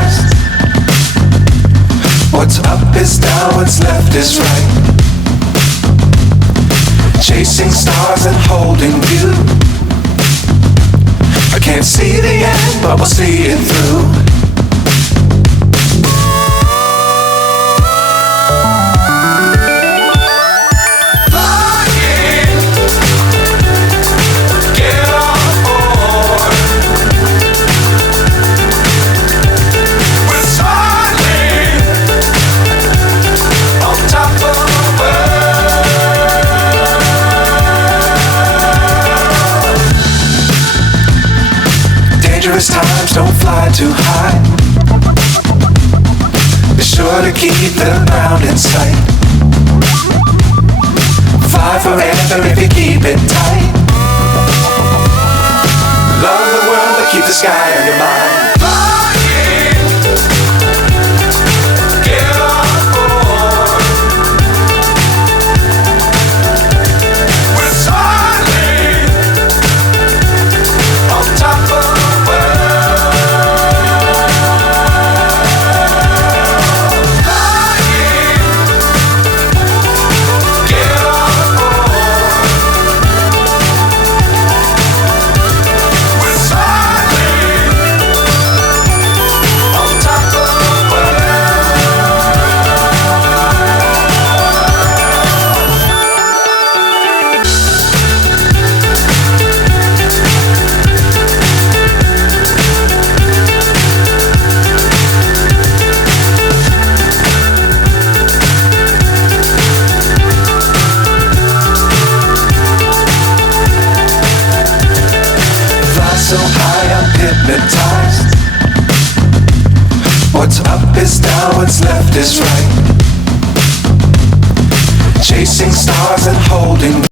hypnotized. What's up is down, what's left is right. Chasing stars and holding you. I can't see the end, but we'll see it through. Dangerous times, don't fly too high. Be sure to keep the ground in sight. Fly forever if you keep it tight. Love the world, but keep the sky on your mind. So high, I'm hypnotized. What's up is down, what's left is right. Chasing stars and holding